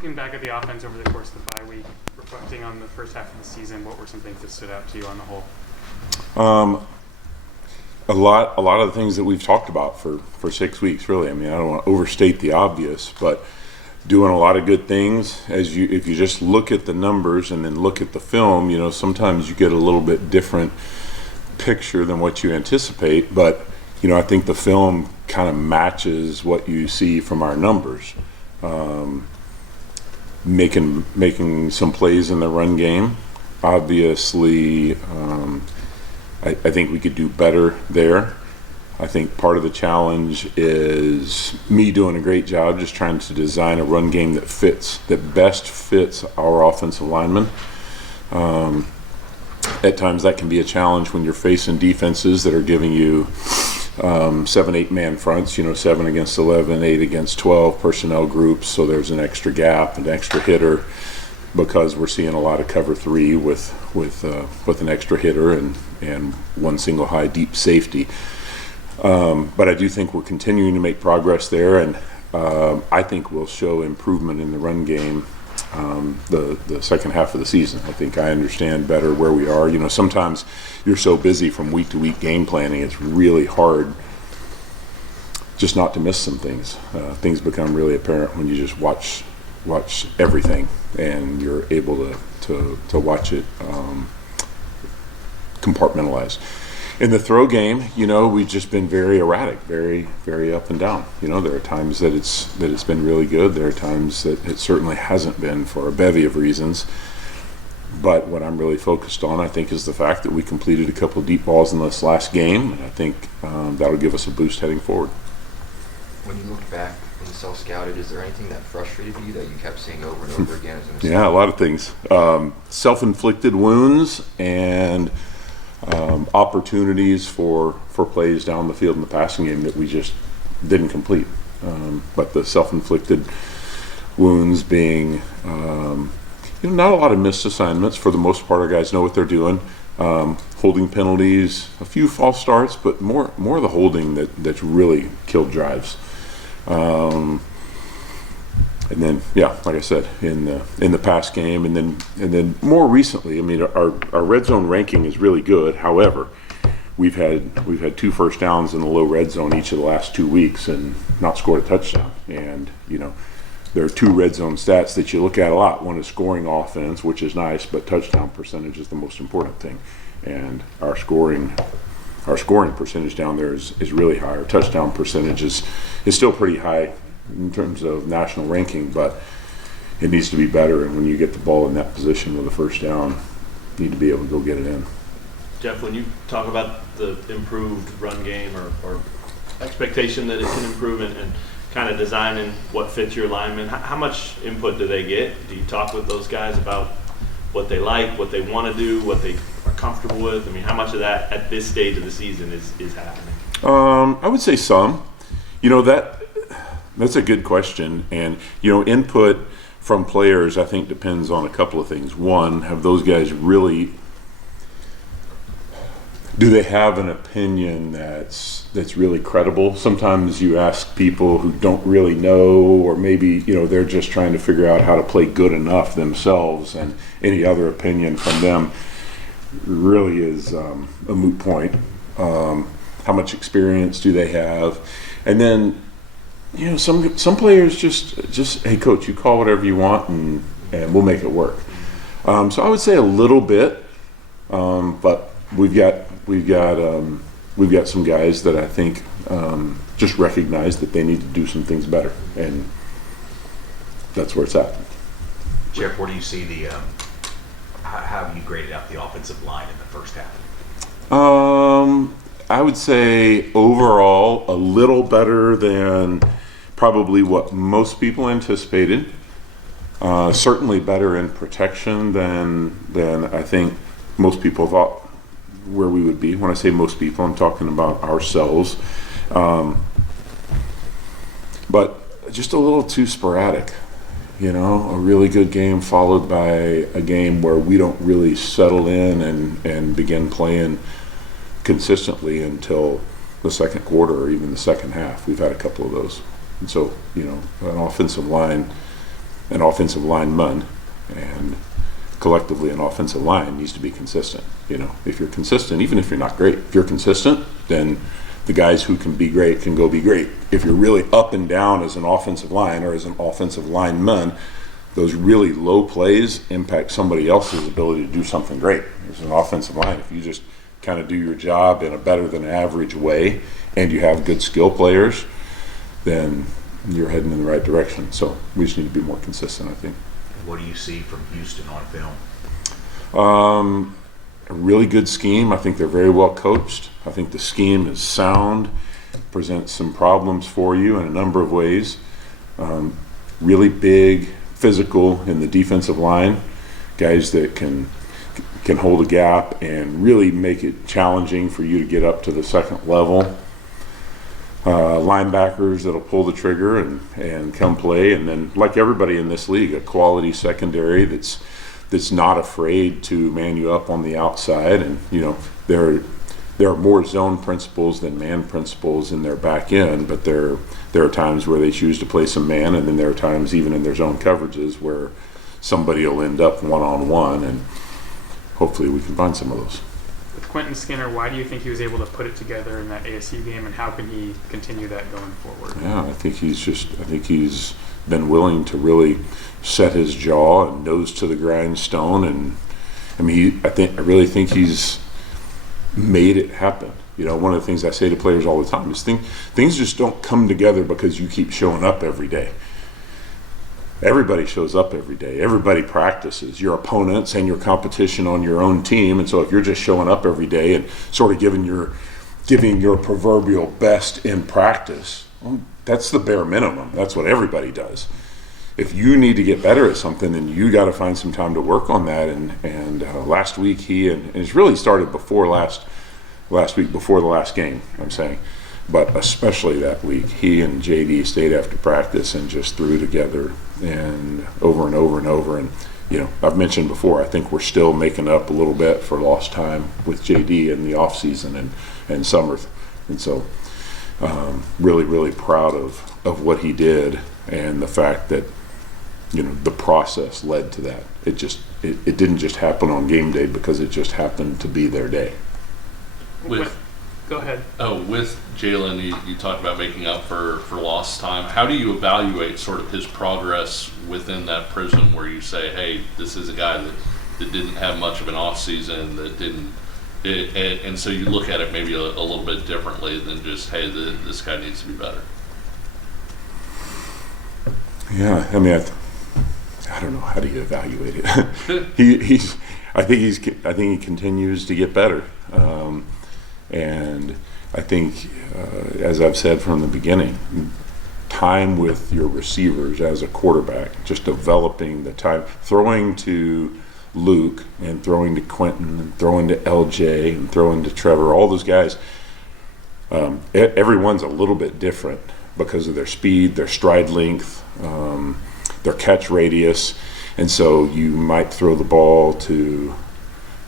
looking back at the offense over the course of the bye week, reflecting on the first half of the season, what were some things that stood out to you on the whole? A lot of the things that we've talked about for 6 weeks, really. I mean, I don't want to overstate the obvious, but doing a lot of good things. If you just look at the numbers and then look at the film, sometimes you get a little bit different picture than what you anticipate. But I think the film kind of matches what you see from our numbers. Making some plays in the run game. Obviously, I think we could do better there. I think part of the challenge is me doing a great job just trying to design a run game that best fits our offensive linemen. At times that can be a challenge when you're facing defenses that are giving you 7-8 man fronts, 7 against 11, 8 against 12 personnel groups, so there's an extra gap, an extra hitter, because we're seeing a lot of cover 3 with an extra hitter and one single high deep safety. But I do think we're continuing to make progress there, and I think we'll show improvement in the run game the second half of the season. I think I understand better where we are. Sometimes you're so busy from week to week game planning, it's really hard just not to miss some things. Things become really apparent when you just watch everything, and you're able to watch it compartmentalized. In the throw game, we've just been very erratic, very, very up and down. There are times that it's been really good. There are times that it certainly hasn't been for a bevy of reasons. But what I'm really focused on, I think, is the fact that we completed a couple of deep balls in this last game, and I think that'll give us a boost heading forward. When you look back and self-scouted, is there anything that frustrated you that you kept seeing over and over again as a mistake? Yeah, a lot of things. Self-inflicted wounds and opportunities for plays down the field in the passing game that we just didn't complete. But the self-inflicted wounds being, not a lot of missed assignments. For the most part, our guys know what they're doing. Holding penalties, a few false starts, but more of the holding that's really killed drives. And then, like I said, in the pass game, and then more recently, I mean, our red zone ranking is really good. However, we've had 2 first downs in the low red zone each of the last 2 weeks and not scored a touchdown. And there are 2 red zone stats that you look at a lot. One is scoring offense, which is nice, but touchdown percentage is the most important thing. And our scoring percentage down there is really high. Our touchdown percentage is still pretty high in terms of national ranking, but it needs to be better. And when you get the ball in that position with a first down, you need to be able to go get it in. Jeff, when you talk about the improved run game or expectation that it can improve and kind of designing what fits your linemen, how much input do they get? Do you talk with those guys about what they like, what they want to do, what they are comfortable with? I mean, how much of that at this stage of the season is happening? I would say some. That's a good question. And, input from players, I think, depends on a couple of things. One, have those guys do they have an opinion that's really credible? Sometimes you ask people who don't really know, or maybe, they're just trying to figure out how to play good enough themselves, and any other opinion from them really is a moot point. How much experience do they have? And then, some players just hey, coach, you call whatever you want, and we'll make it work. So I would say a little bit, but we've got some guys that I think just recognize that they need to do some things better, and that's where it's at. Jeff, where do you see how have you graded out the offensive line in the first half? I would say overall a little better than probably what most people anticipated. Certainly better in protection than I think most people thought where we would be. When I say most people, I'm talking about ourselves. But just a little too sporadic. A really good game followed by a game where we don't really settle in and begin playing consistently until the second quarter or even the second half. We've had a couple of those. And so, an offensive line an offensive lineman, and collectively an offensive line needs to be consistent. You know, if you're consistent, even if you're not great, if you're consistent, then the guys who can be great can go be great. If you're really up and down as an offensive line or as an offensive lineman, those really low plays impact somebody else's ability to do something great. As an offensive line, if you just kind of do your job in a better than average way and you have good skill players, then you're heading in the right direction. So we just need to be more consistent, I think. What do you see from Houston on film? A really good scheme. I think they're very well coached. I think the scheme is sound, presents some problems for you in a number of ways. Really big, physical in the defensive line, guys that can hold a gap and really make it challenging for you to get up to the second level. Linebackers that'll pull the trigger and come play, and then, like everybody in this league, a quality secondary that's not afraid to man you up on the outside. And you know, there are more zone principles than man principles in their back end, but there are times where they choose to play some man, and then there are times even in their zone coverages where somebody will end up one-on-one, and hopefully we can find some of those. With Quinton Skinner, why do you think he was able to put it together in that ASU game, and how can he continue that going forward? Yeah, I think he's been willing to really set his jaw and nose to the grindstone, and I mean, I really think he's made it happen. You know, one of the things I say to players all the time is things just don't come together because you keep showing up every day. Everybody shows up every day. Everybody practices, your opponents and your competition on your own team. And so if you're just showing up every day and sort of giving your proverbial best in practice, well, that's the bare minimum. That's what everybody does. If you need to get better at something, then you got to find some time to work on that. And last week and it's really started before last week, before the last game, I'm saying. But especially that week, he and JD stayed after practice and just threw together and over and over and over. And, you know, I've mentioned before, I think we're still making up a little bit for lost time with JD in the off season and summer. And so really, really proud of what he did and the fact that, you know, the process led to that. It didn't just happen on game day because it just happened to be their day. Go ahead. Oh, with Jaylen, you talked about making up for lost time. How do you evaluate sort of his progress within that prism where you say, hey, this is a guy that didn't have much of an off season, that didn't, and so you look at it maybe a little bit differently than just, hey, this guy needs to be better. Yeah, I mean, I don't know, how do you evaluate it? I think he continues to get better. And I think, as I've said from the beginning, time with your receivers as a quarterback, just developing the time, throwing to Luke and throwing to Quinton and throwing to LJ and throwing to Trevor, all those guys, everyone's a little bit different because of their speed, their stride length, their catch radius. And so you might throw the ball to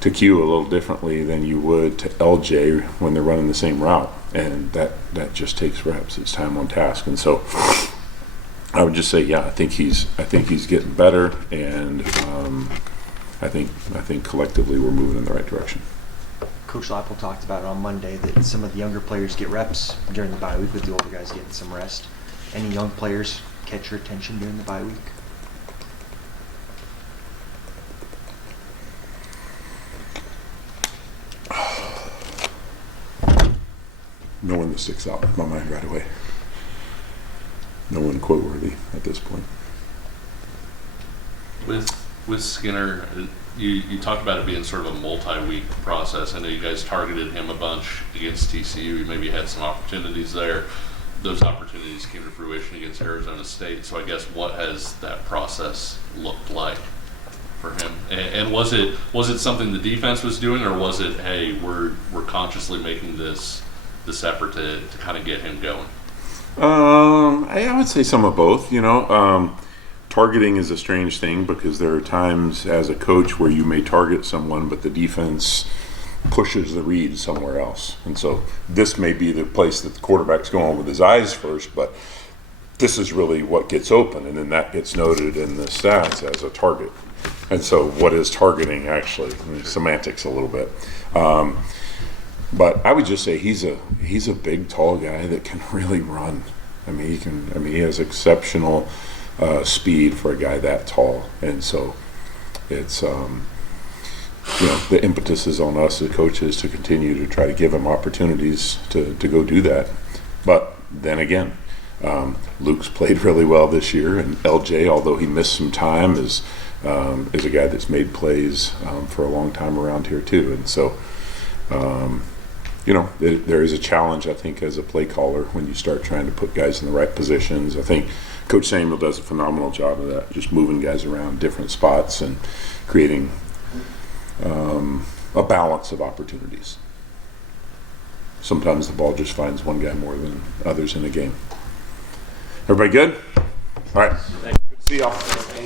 Q a little differently than you would to LJ when they're running the same route, and that just takes reps. It's time on task, and so I would just say, yeah, I think he's getting better, and I think collectively we're moving in the right direction. Coach Lapple talked about it on Monday that some of the younger players get reps during the bye week with the older guys getting some rest. Any young players catch your attention during the bye week? No one that sticks out in my mind right away. No one quote-worthy at this point. With Skinner, you talked about it being sort of a multi-week process. I know you guys targeted him a bunch against TCU. You maybe had some opportunities there. Those opportunities came to fruition against Arizona State. So I guess what has that process looked like for him? And was it something the defense was doing, or was it, hey, we're consciously making this effort to kind of get him going? I would say some of both. You know, targeting is a strange thing because there are times as a coach where you may target someone, but the defense pushes the read somewhere else. And so this may be the place that the quarterback's going with his eyes first, but this is really what gets open, and then that gets noted in the stats as a target. And so what is targeting actually? I mean, semantics a little bit. But I would just say he's a big, tall guy that can really run. I mean, he has exceptional speed for a guy that tall, and so it's the impetus is on us as coaches to continue to try to give him opportunities to go do that. But then again, Luke's played really well this year, and LJ, although he missed some time, is a guy that's made plays for a long time around here too. And so, there is a challenge, I think, as a play caller when you start trying to put guys in the right positions. I think Coach Samuel does a phenomenal job of that, just moving guys around different spots and creating a balance of opportunities. Sometimes the ball just finds one guy more than others in a game. Everybody good? All right. Good to see y'all.